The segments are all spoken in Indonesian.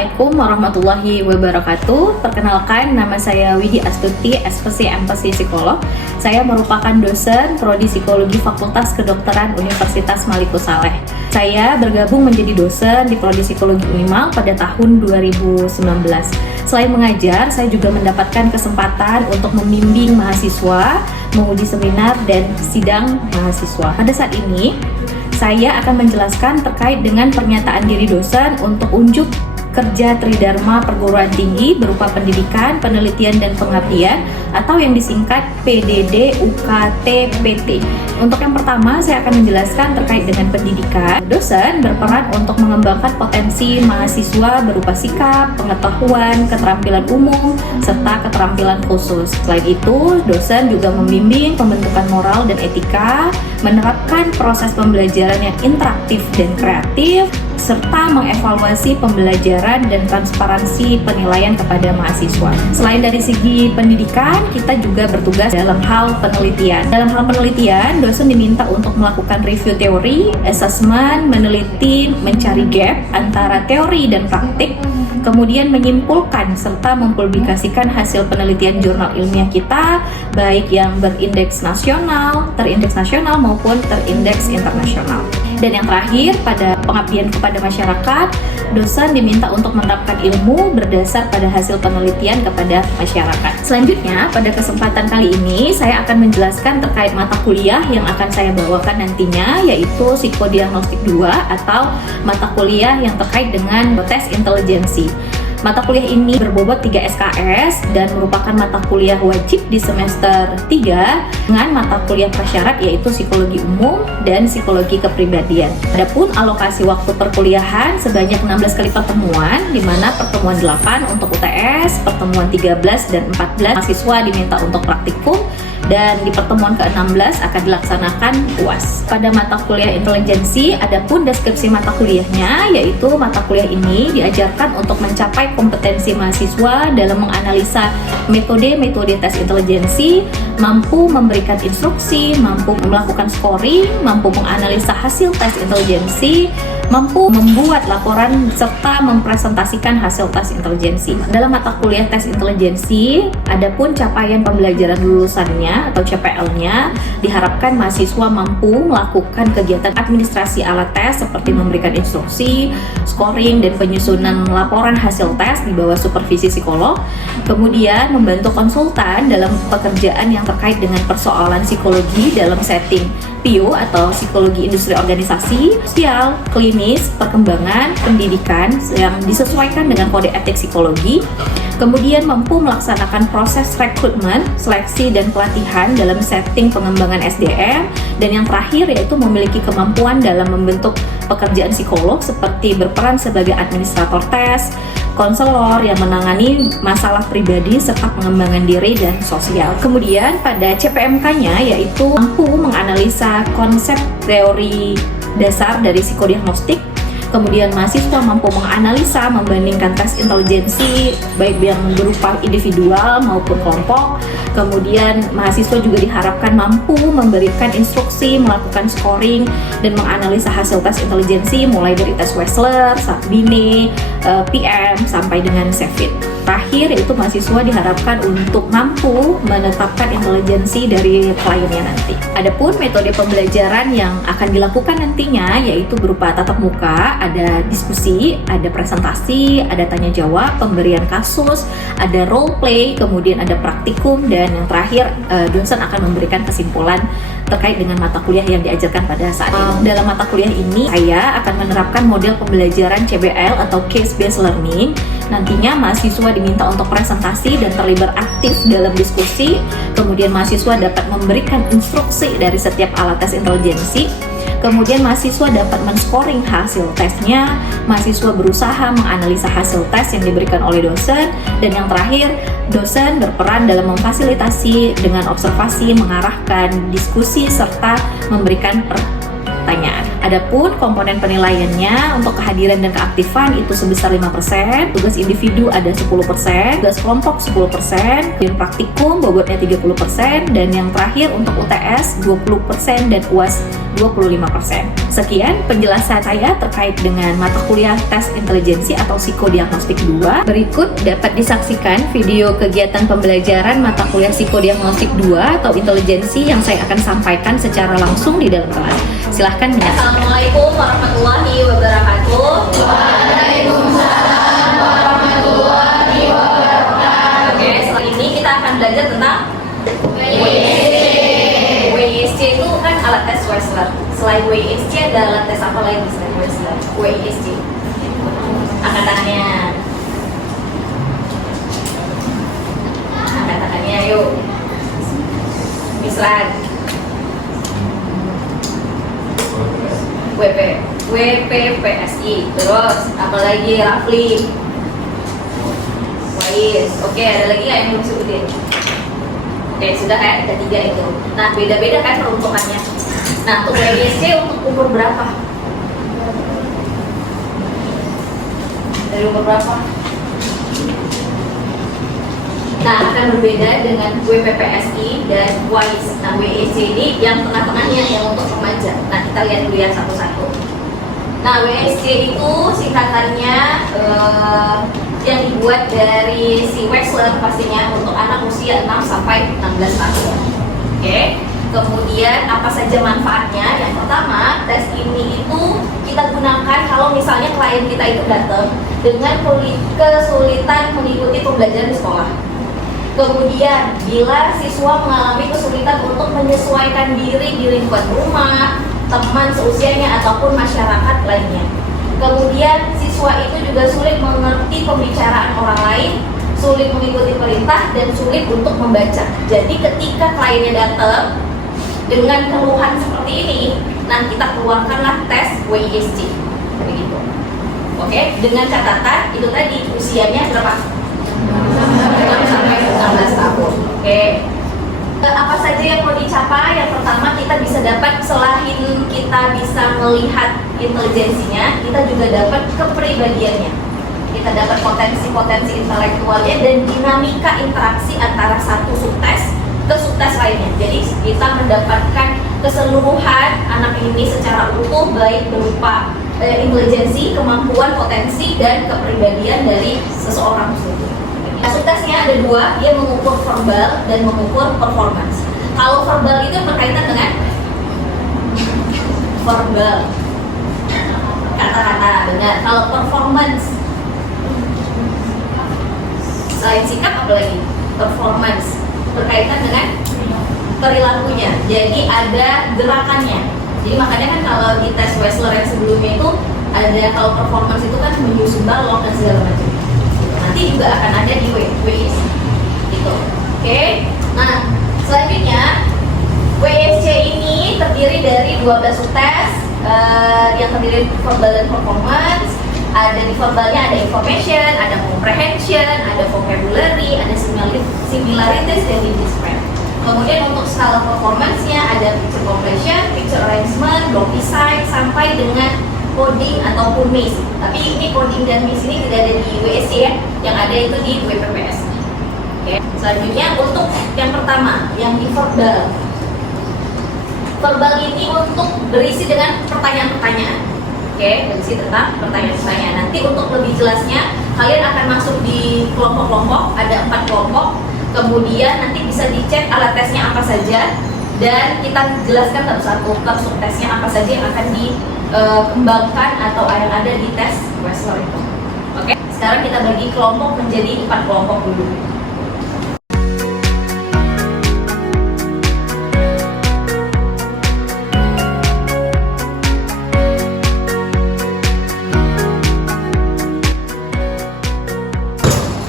Assalamualaikum warahmatullahi wabarakatuh. Perkenalkan, nama saya Widi Astuti, SPC Psikolog. Saya merupakan dosen Prodi Psikologi Fakultas Kedokteran Universitas Malikus Saleh. Saya bergabung menjadi dosen di Prodi Psikologi Unimal pada tahun 2019. Selain mengajar, saya juga mendapatkan kesempatan untuk membimbing mahasiswa, menguji seminar dan sidang mahasiswa. Pada saat ini, saya akan menjelaskan terkait dengan pernyataan diri dosen untuk unjuk kerja Tridharma Perguruan Tinggi berupa pendidikan, penelitian, dan pengabdian atau yang disingkat PDD UKT PT. Untuk yang pertama, saya akan menjelaskan terkait dengan pendidikan. Dosen berperan untuk mengembangkan potensi mahasiswa berupa sikap, pengetahuan, keterampilan umum, serta keterampilan khusus. Selain itu, dosen juga membimbing pembentukan moral dan etika, menerapkan proses pembelajaran yang interaktif dan kreatif, serta mengevaluasi pembelajaran dan transparansi penilaian kepada mahasiswa. Selain dari segi pendidikan, kita juga bertugas dalam hal penelitian. Dalam hal penelitian, dosen diminta untuk melakukan review teori, assessment, meneliti, mencari gap antara teori dan praktik, kemudian menyimpulkan serta mempublikasikan hasil penelitian jurnal ilmiah kita, baik yang berindeks nasional, terindeks nasional maupun terindeks internasional. Dan yang terakhir, pada pengabdian kepada masyarakat, dosen diminta untuk menerapkan ilmu berdasar pada hasil penelitian kepada masyarakat. Selanjutnya, pada kesempatan kali ini, saya akan menjelaskan terkait mata kuliah yang akan saya bawakan nantinya, yaitu Psikodiagnostik 2 atau mata kuliah yang terkait dengan tes intelijensi. Mata kuliah ini berbobot 3 SKS dan merupakan mata kuliah wajib di semester 3 dengan mata kuliah prasyarat yaitu psikologi umum dan psikologi kepribadian. Adapun alokasi waktu perkuliahan sebanyak 16 kali pertemuan, di mana pertemuan 8 untuk UTS, pertemuan 13 dan 14 mahasiswa diminta untuk praktikum, dan di pertemuan ke-16 akan dilaksanakan UAS. Pada mata kuliah intelijensi, adapun deskripsi mata kuliahnya, yaitu mata kuliah ini diajarkan untuk mencapai kompetensi mahasiswa dalam menganalisa metode-metode tes intelijensi, mampu memberikan instruksi, mampu melakukan scoring, mampu menganalisa hasil tes intelijensi, mampu membuat laporan serta mempresentasikan hasil tes intelijensi. Dalam mata kuliah tes intelijensi, adapun capaian pembelajaran lulusannya atau CPL-nya, diharapkan mahasiswa mampu melakukan kegiatan administrasi alat tes seperti memberikan instruksi, scoring, dan penyusunan laporan hasil tes di bawah supervisi psikolog, kemudian membantu konsultan dalam pekerjaan yang terkait dengan persoalan psikologi dalam setting PIO atau psikologi industri organisasi, sosial, klinis, perkembangan, pendidikan yang disesuaikan dengan kode etik psikologi, kemudian mampu melaksanakan proses rekrutmen, seleksi, dan pelatihan dalam setting pengembangan SDM, dan yang terakhir yaitu memiliki kemampuan dalam membentuk pekerjaan psikolog seperti berperan sebagai administrator tes, konselor yang menangani masalah pribadi serta pengembangan diri dan sosial. Kemudian pada CPMK-nya yaitu mampu menganalisa konsep teori dasar dari psikodiagnostik. Kemudian mahasiswa mampu menganalisa, membandingkan tes intelijensi baik yang berupa individual maupun kelompok. Kemudian mahasiswa juga diharapkan mampu memberikan instruksi, melakukan scoring, dan menganalisa hasil tes intelijensi mulai dari tes Wechsler, Binet, PM, sampai dengan CEFIT. Terakhir yaitu mahasiswa diharapkan untuk mampu menetapkan intelijensi dari kliennya nanti. Adapun metode pembelajaran yang akan dilakukan nantinya yaitu berupa tatap muka, ada diskusi, ada presentasi, ada tanya jawab, pemberian kasus, ada role play, kemudian ada praktikum, dan yang terakhir dosen akan memberikan kesimpulan terkait dengan mata kuliah yang diajarkan pada saat ini. Dalam mata kuliah ini, saya akan menerapkan model pembelajaran CBL atau Case Based Learning. Nantinya mahasiswa diminta untuk presentasi dan terlibat aktif dalam diskusi. Kemudian mahasiswa dapat memberikan instruksi dari setiap alat tes intelijensi. Kemudian mahasiswa dapat men-scoring hasil tesnya, mahasiswa berusaha menganalisa hasil tes yang diberikan oleh dosen, dan yang terakhir, dosen berperan dalam memfasilitasi dengan observasi, mengarahkan diskusi, serta memberikan pertanyaan. Adapun komponen penilaiannya untuk kehadiran dan keaktifan itu sebesar 5%, tugas individu ada 10%, tugas kelompok 10%, dan praktikum bobotnya 30%, dan yang terakhir untuk UTS 20% dan UAS 25%. Sekian penjelasan saya terkait dengan mata kuliah tes intelijensi atau psikodiagnostik 2. Berikut dapat disaksikan video kegiatan pembelajaran mata kuliah psikodiagnostik 2 atau intelijensi yang saya akan sampaikan secara langsung di dalam kelas. Silahkan menyaksikan. Assalamualaikum warahmatullahi wabarakatuh. Waalaikumsalam warahmatullahi wabarakatuh. Oke, setelah ini kita akan belajar tentang WISC. WISC itu kan alat tes Wechsler. Selain WISC ada alat tes apa lagi selain Wechsler? WISC. Angkat tangannya. Angkat tangannya, yuk. Misran. WPPSI. Terus apa lagi? Rafli. Wais. Oke, ada lagi nggak yang belum sebutin? Oke, sudah kan? Ada 3 itu. Nah, beda-beda kan peruntukannya. Nah, untuk WISC untuk umur berapa? Dari umur berapa? Nah, akan berbeda dengan WPPSI dan WISC. Nah, WISC ini yang tengah-tengahnya yang untuk remaja. Nah, kita lihat dulu ya satu-satu. Nah, WISC itu singkatannya yang dibuat dari si Wechsler pastinya untuk anak usia 6 sampai 16 tahun. Oke. Kemudian apa saja manfaatnya? Yang pertama, tes ini itu kita gunakan kalau misalnya klien kita itu datang dengan kesulitan mengikuti pembelajaran di sekolah. Kemudian, bila siswa mengalami kesulitan untuk menyesuaikan diri di lingkungan rumah, teman seusianya ataupun masyarakat lainnya. Kemudian, siswa itu juga sulit mengerti pembicaraan orang lain, sulit mengikuti perintah, dan sulit untuk membaca. Jadi ketika kliennya datang dengan keluhan seperti ini, nah kita keluarkanlah tes WISC. Begitu. Oke, dengan catatan itu tadi usianya berapa? 6 sampai 16 tahun. Oke. Apa saja yang mau dicapai? Yang pertama kita bisa dapat selain kita bisa melihat intelijensinya, kita juga dapat kepribadiannya. Kita dapat potensi-potensi intelektualnya dan dinamika interaksi antara satu subtes ke subtes lainnya. Jadi kita mendapatkan keseluruhan anak ini secara utuh baik berupa intelijensi, kemampuan, potensi, dan kepribadian dari seseorang tersebut. Subtesnya ada 2, dia mengukur verbal dan mengukur performance. Kalau verbal itu berkaitan dengan verbal, kata-kata, benar. Kalau performance, selain sikap apa lagi? Performance berkaitan dengan perilakunya. Jadi ada gerakannya. Jadi makanya kan kalau di tes Wechsler yang sebelumnya itu ada, kalau performance itu kan menyusun balok dan segala macam. Nanti juga akan ada di WISC gitu. Oke. Nah, selanjutnya WISC ini terdiri dari 12 subtes yang terdiri dari verbal dan performance. Ada di verbalnya ada information, ada comprehension, ada vocabulary, ada similarities dan description. Kemudian untuk skala performance-nya ada picture comprehension, picture arrangement, block design sampai dengan coding ataupun MIS. Tapi ini coding dan MIS ini tidak ada di WISC ya, yang ada itu di WPPS. Oke. Selanjutnya untuk yang pertama, yang di verbal. Verbal ini untuk berisi dengan pertanyaan-pertanyaan. Oke, berisi tentang pertanyaan-pertanyaan. Nanti untuk lebih jelasnya, kalian akan masuk di kelompok-kelompok, ada 4 kelompok. Kemudian nanti bisa dicek alat tesnya apa saja, dan kita jelaskan satu-satu subtesnya apa saja yang akan dikembangkan atau yang ada di tes Wechsler itu. Oke, sekarang kita bagi kelompok menjadi 4 kelompok dulu.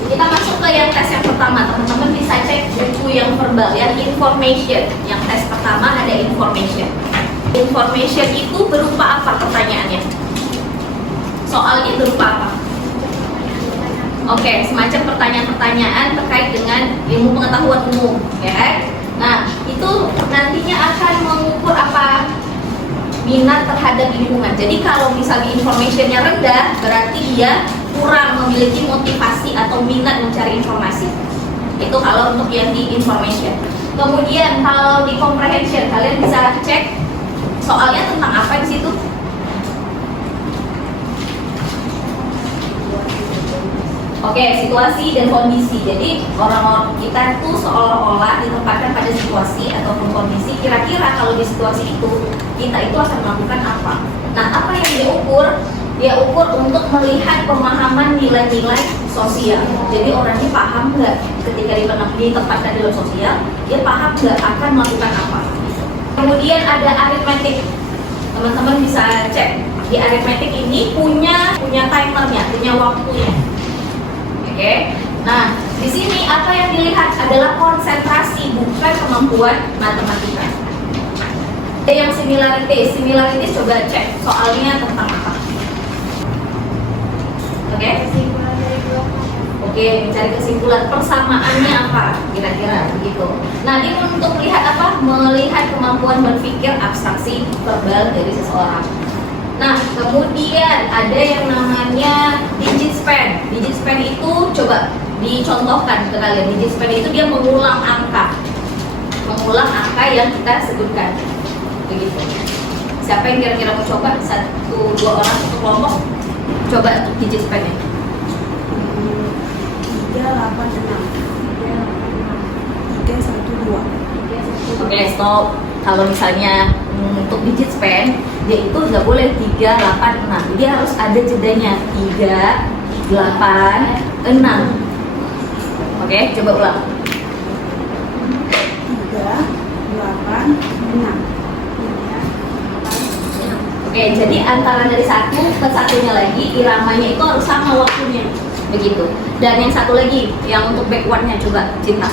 Kita masuk ke yang tes yang pertama. Teman-teman bisa cek buku yang verbal, yang information. Yang tes pertama ada information. Information itu berupa apa pertanyaannya? Soalnya berupa apa? Oke, semacam pertanyaan-pertanyaan terkait dengan ilmu pengetahuan umum, ya. Nah, itu nantinya akan mengukur apa? Minat terhadap lingkungan. Jadi kalau misalnya informationnya rendah, berarti dia kurang memiliki motivasi atau minat mencari informasi. Itu kalau untuk yang di information. Kemudian kalau di comprehension, kalian bisa cek Soalnya tentang apa di situ? Oke, situasi dan kondisi. Jadi orang-orang kita tuh seolah-olah ditempatkan pada situasi ataupun kondisi. Kira-kira kalau di situasi itu kita itu akan melakukan apa? Nah, apa yang dia ukur? Dia ukur untuk melihat pemahaman nilai-nilai sosial. Jadi orangnya paham nggak ketika ditempatkan dalam sosial, dia paham nggak akan melakukan apa. Kemudian ada aritmetik. Teman-teman bisa cek di aritmetik ini punya timernya, punya waktunya. Oke. Nah, di sini apa yang dilihat adalah konsentrasi, bukan kemampuan matematika. Ada yang similarities coba cek soalnya tentang apa? Oke, mencari kesimpulan persamaannya apa kira-kira begitu. Nah, ini untuk melihat apa? Melihat kemampuan berpikir abstraksi verbal dari seseorang. Nah, kemudian ada yang namanya digit span. Digit span itu coba dicontohkan ke kalian. Digit span itu dia mengulang angka yang kita sebutkan. Begitu. Siapa yang kira-kira mau coba? 1-2 orang satu kelompok. Coba untuk digit span-nya. 382. Oke, stop. Kalau misalnya untuk digit span, dia itu nggak boleh 386. Dia harus ada jedanya 386. Oke, coba ulang. 386. Oke, jadi antara dari satu ke satunya lagi iramanya itu harus sama waktunya. Begitu. Dan yang satu lagi, yang untuk backward-nya coba Cinta.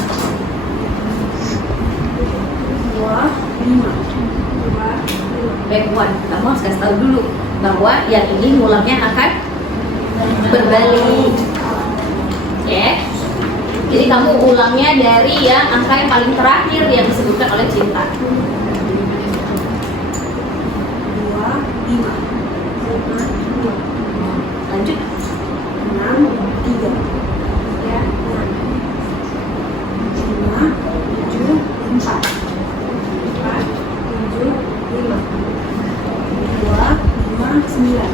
25. Backward, kamu harus kasih tahu dulu bahwa yang ini ngulangnya akan berbalik. Oke. Jadi kamu ulangnya dari yang angka yang paling terakhir yang disebutkan oleh Cinta. 25. Lanjut. 63. Ya. 5, 7, 4. 2, 5, 9.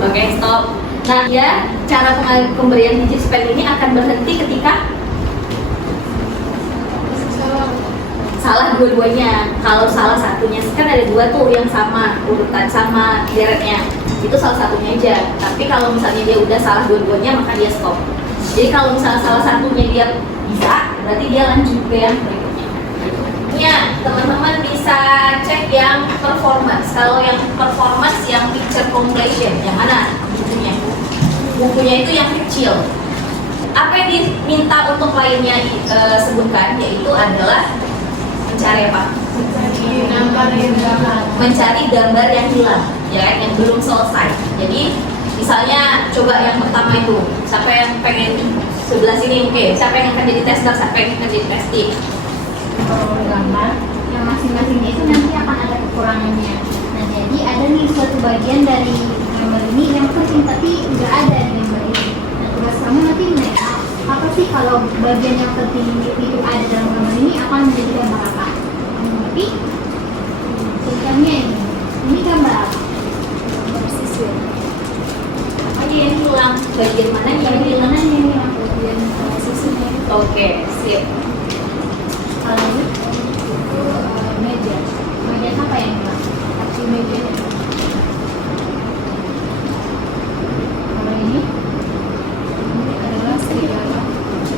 Oke, stop. Nah, ya, cara pemberian digit span ini akan berhenti ketika salah dua-duanya. Kalau salah satunya, kan ada dua tuh yang sama urutan sama deretnya, itu salah satunya aja. Tapi kalau misalnya dia udah salah dua-duanya, maka dia stop. Jadi kalau misalnya salah satunya dia bisa, berarti dia lanjut ke yang berikutnya. Ya, teman-teman bisa cek yang performance. Kalau yang performance, yang picture completion, yang mana bukunya? Bukunya itu yang kecil. Apa yang diminta untuk lainnya sebutkan, yaitu adalah mencari apa? Mencari gambar yang hilang, ya kan, yang belum selesai. Jadi misalnya coba yang pertama itu, siapa yang pengen sebelah sini? Oke, siapa yang akan jadi tester, siapa yang akan jadi testing? Gambar yang masing-masingnya itu nanti akan ada kekurangannya. Nah, jadi ada nih suatu bagian dari gambar ini yang penting tapi nggak ada di gambar ini. Nah, tugas kamu nanti menilai apa sih kalau bagian yang penting itu ada dalam gambar ini akan menjadi gambar apa? Kamu ngerti? Contohnya ini gambar apa? Gambar sisir. Oh iya, yang hilang. Bagian mana yang hilang? Bagian sisirnya. Oke, sip. Kalau ini itu meja. Meja apa yang hilang? Kaki mejanya. Kalau ini Ini adalah serigala.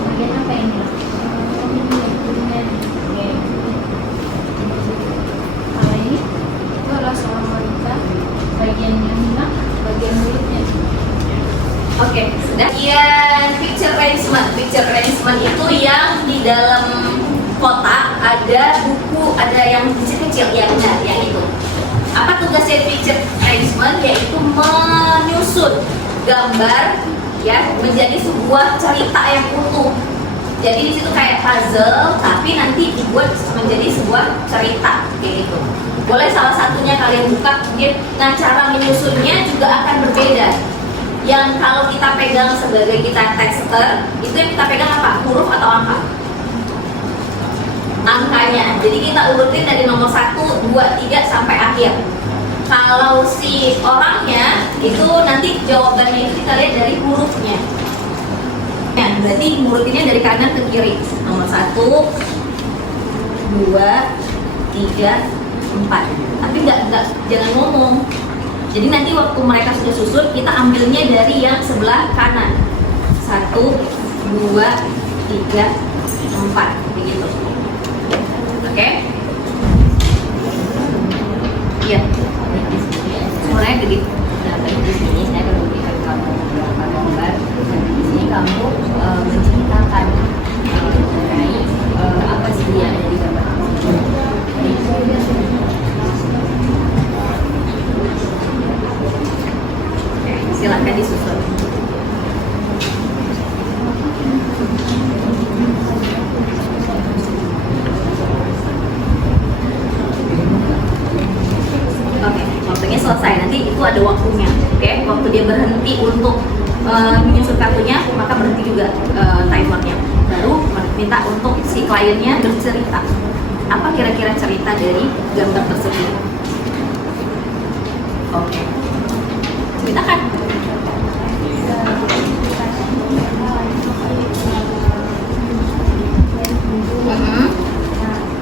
bagian apa yang hilang? Oke. Kalau ini Itu adalah seorang wanita. bagian yang hilang. Bagian mulutnya. Oke, sudah. Kemudian picture arrangement. Picture arrangement itu yang di dalam kotak ada buku, ada yang kecil-kecil, ya benar, yang itu. Apa tugasnya picture arrangement? Yaitu menyusun gambar ya menjadi sebuah cerita yang utuh. Jadi di situ kayak puzzle, tapi nanti dibuat menjadi sebuah cerita kayak gitu. Boleh salah satunya kalian buka mungkin. Nah, cara menyusunnya juga akan berbeda. Yang kalau kita pegang sebagai kita tester, itu yang kita pegang apa? Huruf atau angka? angkanya. Jadi kita urutin dari nomor 1, 2, 3 sampai akhir. Kalau si orangnya itu nanti jawabannya itu kita lihat dari hurufnya. Ya, berarti ngurutinnya dari kanan ke kiri. Nomor 1, 2, 3, 4. Tapi jangan ngomong. Jadi nanti waktu mereka sudah susun, kita ambilnya dari yang sebelah kanan. 1, 2, 3, 4, begitu. Oke? Iya. Mulai begitu. Nah, di sini saya akan memberikan kamu beberapa gambar. Di sini kamu menceritakan mengenai apa sih yang ada di gambar tersebut. Oke, silakan disusun. Oke, waktunya selesai. Nanti itu ada waktunya. Oke, waktu dia berhenti untuk menyusun kartunya, maka berhenti juga timernya. Baru minta untuk si kliennya bercerita. Apa kira-kira cerita dari gambar tersebut? Oke, ceritakan.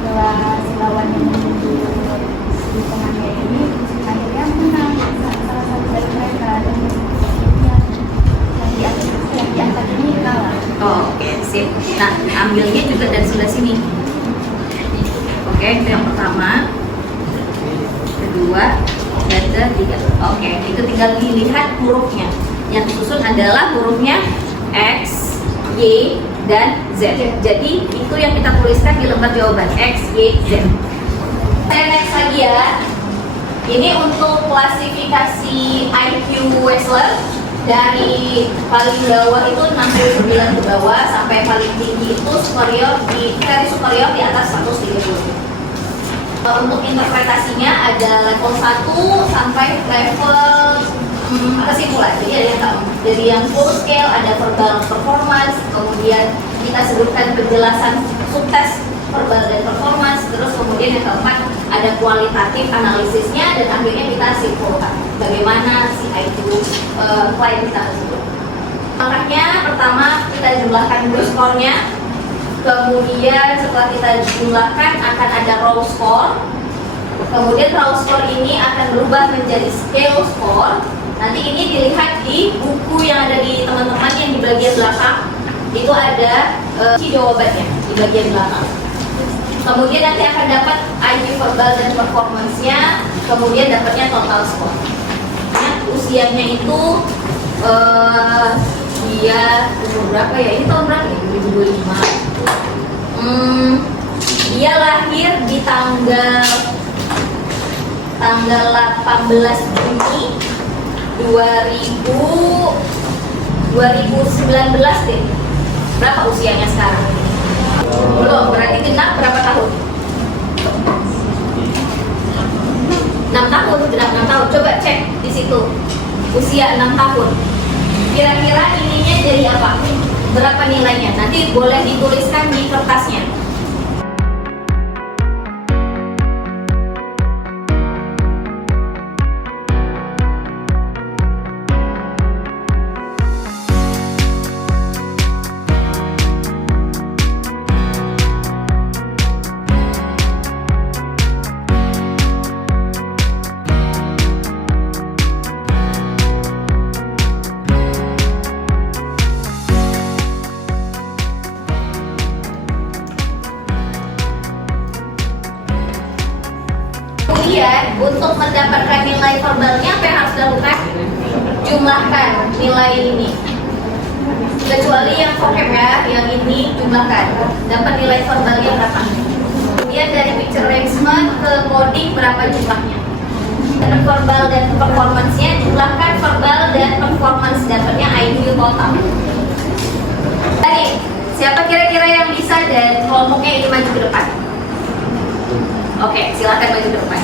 Kelas lawan yang menuju di tengahnya ini akhirnya menang salah satu dari mereka dan yang diangkat ini kalah. Oke, sip. Nah, ambilnya juga dari sebelah sini. Oke, itu yang pertama, kedua, dan ketiga. Oke, itu tinggal dilihat hurufnya. Yang disusun adalah hurufnya X, Y, dan Z. Jadi itu yang kita tuliskan di lembar jawaban X, Y, Z. Saya next lagi ya. Ini untuk klasifikasi IQ Wechsler. Dari paling bawah itu 69 ke bawah sampai paling tinggi itu superior di seri superior di atas 130. Untuk interpretasinya ada level 1 sampai level kesimpulan. Jadi ada yang dari yang full scale, ada verbal performance, kemudian kita sebutkan penjelasan subtes verbal dan performance, terus kemudian yang keempat ada kualitatif analisisnya, dan akhirnya kita simpulkan bagaimana si IQ klien kita tersebut. Langkahnya pertama kita jumlahkan dulu skornya, kemudian setelah kita jumlahkan akan ada raw score, kemudian raw score ini akan berubah menjadi scale score. Nanti ini dilihat di buku yang ada di teman-teman yang di bagian belakang, itu ada jawabannya di bagian belakang. Kemudian nanti akan dapat IQ verbal dan performance-nya, kemudian dapatnya total score. Nah, usianya itu dia umur berapa ya? Ini tahun berapa ya? 2025. Dia lahir di tanggal 18 Juni 2019 deh. Berapa usianya sekarang? Belum, berarti genap berapa tahun? 6 tahun, genap 6 tahun. Coba cek di situ. Usia 6 tahun. Kira-kira ininya jadi apa? Berapa nilainya? Nanti boleh dituliskan di kertasnya. Kemudian untuk mendapatkan nilai verbalnya apa yang harus dilakukan? Jumlahkan nilai ini. Kecuali yang vocab ya, yang ini jumlahkan. Dapat nilai verbalnya berapa? Kemudian dari picture arrangement ke coding berapa jumlahnya? Dan verbal dan performance-nya jumlahkan verbal dan performance, dapatnya IQ total. Tadi siapa kira-kira yang bisa dan kelompoknya ini maju ke depan? Oke, silakan maju ke depan.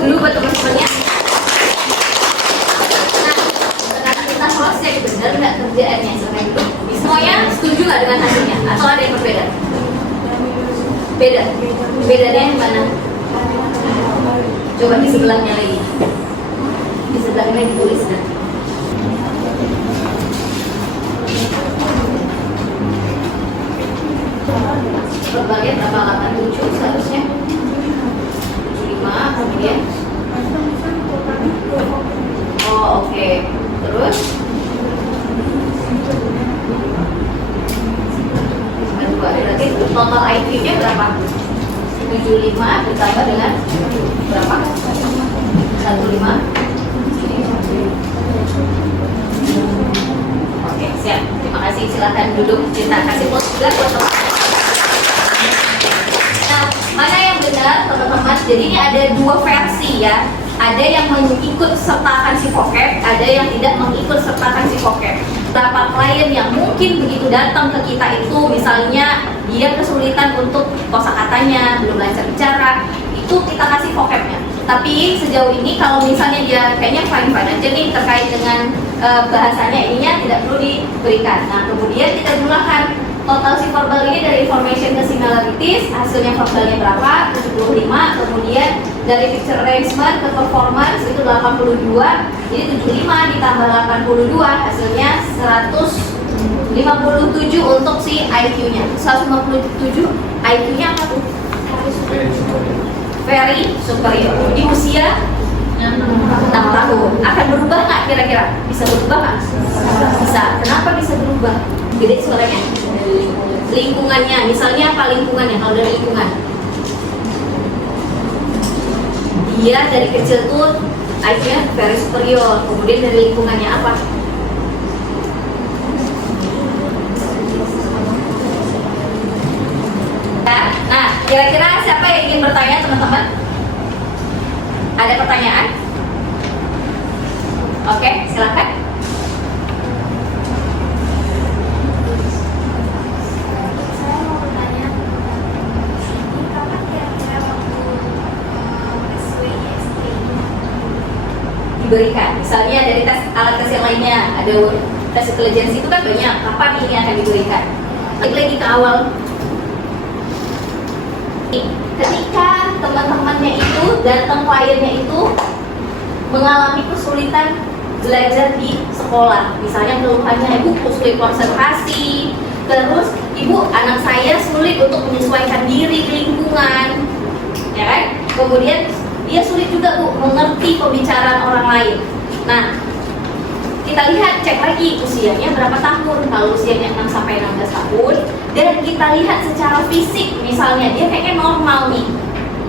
tepuk dulu buat teman-temannya. Nah, sekarang kita cross check benar nggak kerjaannya. Silakan dulu. Semuanya setuju nggak dengan hasilnya? Atau ada yang berbeda? Beda. Bedanya di mana? Coba di sebelahnya lagi. Di sebelahnya ditulis nanti. Berbagai berapa 87 seharusnya 75 kemudian oh oke. Terus berarti total IQ nya berapa? 75 ditambah dengan berapa? 15. Oke, siap. Terima kasih. Silakan duduk. Kita kasih pos juga buat teman. Nah, mana yang benar teman-teman? Jadi ini ada dua versi ya. Ada yang mengikut sertakan si vocab, ada yang tidak mengikut sertakan si vocab. Beberapa klien yang mungkin begitu datang ke kita itu, misalnya dia kesulitan untuk kosakatanya, belum lancar bicara, itu kita kasih vocabnya. Tapi sejauh ini kalau misalnya dia kayaknya fine-fine aja nih terkait dengan bahasanya, ininya tidak perlu diberikan. Nah, kemudian kita jumlahkan total si verbal ini dari information ke similarities, hasilnya verbalnya berapa? 75. Kemudian dari picture arrangement ke performance itu 82. Jadi 75 ditambah 82 hasilnya 157 untuk si IQ-nya. 157 IQ-nya apa tuh? Very superior. Di usia 6 tahun. Akan berubah nggak kira-kira? Bisa berubah nggak? Bisa. Kenapa bisa berubah? Gede suaranya. Lingkungannya, misalnya apa lingkungannya? Kalau dari lingkungan, dia dari kecil tuh IQ-nya very superior. Kemudian dari lingkungannya apa? Nah, kira-kira siapa yang ingin bertanya, teman-teman? Ada pertanyaan? Oke, silakan. Diberikan, misalnya dari tes alat tes yang lainnya, ada tes intelligence itu kan banyak. Kapan ini akan diberikan? Lagi ke awal. Ketika teman-temannya itu datang, kliennya itu mengalami kesulitan belajar di sekolah, misalnya keluhannya ibu sulit konsentrasi, terus ibu anak saya sulit untuk menyesuaikan diri di lingkungan, ya kan? Kemudian dia sulit juga bu mengerti pembicaraan orang lain. Nah, kita lihat, cek lagi usianya berapa tahun. Kalau usianya 6 sampai 16 tahun dan kita lihat secara fisik, misalnya dia kayaknya normal nih,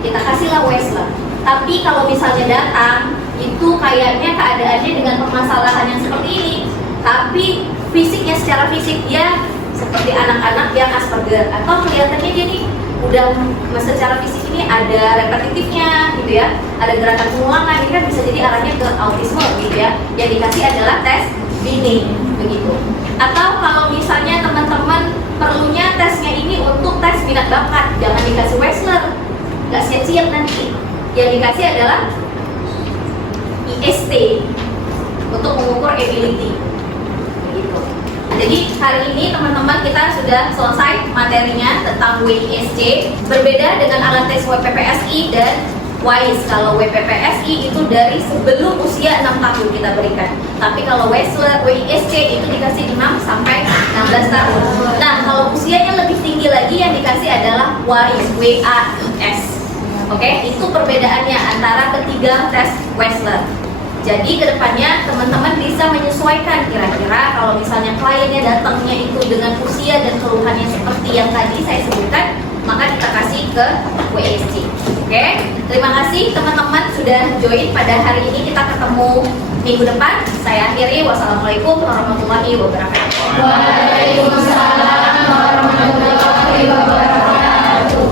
kita kasihlah Wessler. Tapi kalau misalnya datang itu kayaknya keadaannya dengan permasalahan yang seperti ini, tapi fisiknya secara fisik dia seperti anak-anak yang Asperger, atau kelihatannya dia nih udah secara fisik ini ada repetitifnya gitu ya, ada gerakan pengulangan, ini kan bisa jadi arahnya ke autisme gitu ya. Yang dikasih adalah tes Binet begitu. Atau kalau misalnya teman-teman perlunya tesnya ini untuk tes minat bakat, jangan dikasih Wessler, nggak siap-siap nanti. Yang dikasih adalah IST untuk mengukur ability begitu. Jadi hari ini teman-teman kita sudah selesai materinya tentang WISC. Berbeda dengan alat tes WPPSI dan WISE. Kalau WPPSI itu dari sebelum usia 6 tahun kita berikan. Tapi kalau WISC itu dikasih 6 sampai 16 tahun. Nah, kalau usianya lebih tinggi lagi yang dikasih adalah WISE, WAIS. Oke, itu perbedaannya antara ketiga tes Wessler. Jadi kedepannya teman-teman bisa menyesuaikan, kira-kira kalau misalnya kliennya datangnya itu dengan usia dan keluhannya seperti yang tadi saya sebutkan, maka kita kasih ke WSC. Oke, terima kasih teman-teman sudah join pada hari ini. Kita ketemu minggu depan. Saya akhiri, wassalamualaikum warahmatullahi wabarakatuh. Waalaikumsalam warahmatullahi wabarakatuh.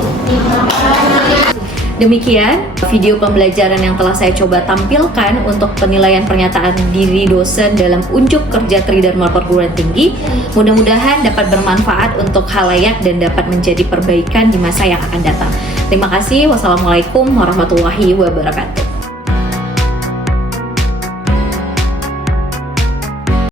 Demikian video pembelajaran yang telah saya coba tampilkan untuk penilaian pernyataan diri dosen dalam unjuk kerja Tridharma Perguruan Tinggi. Mudah-mudahan dapat bermanfaat untuk khalayak dan dapat menjadi perbaikan di masa yang akan datang. Terima kasih. Wassalamualaikum warahmatullahi wabarakatuh.